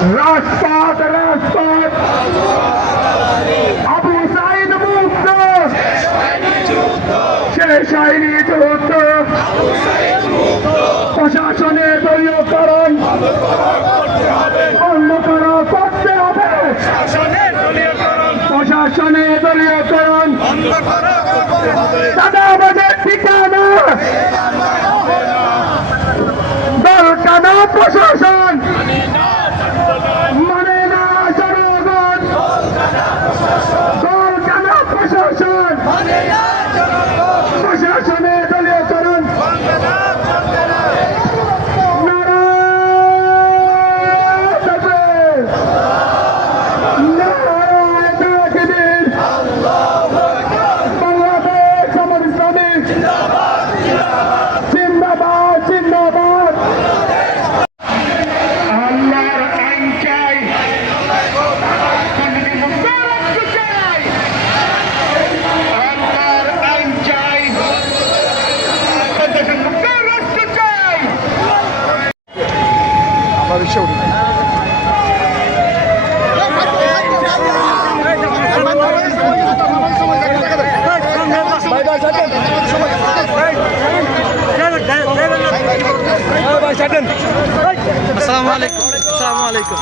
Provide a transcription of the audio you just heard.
রাজপথ রাজপথ। আবু সাইদ মুক্ত। শেষ হয়নি যুদ্ধ। প্রশাসনের দলীয়করণ। বন্ধ করা করতে হবে। প্রশাসনের দলীয়করণ। দাদা আমাদের ঠিকানা। দল কানা প্রশাসন। প্রশাসন উঠি আসসালামু আলাইকুম। আসসালামু আলাইকুম।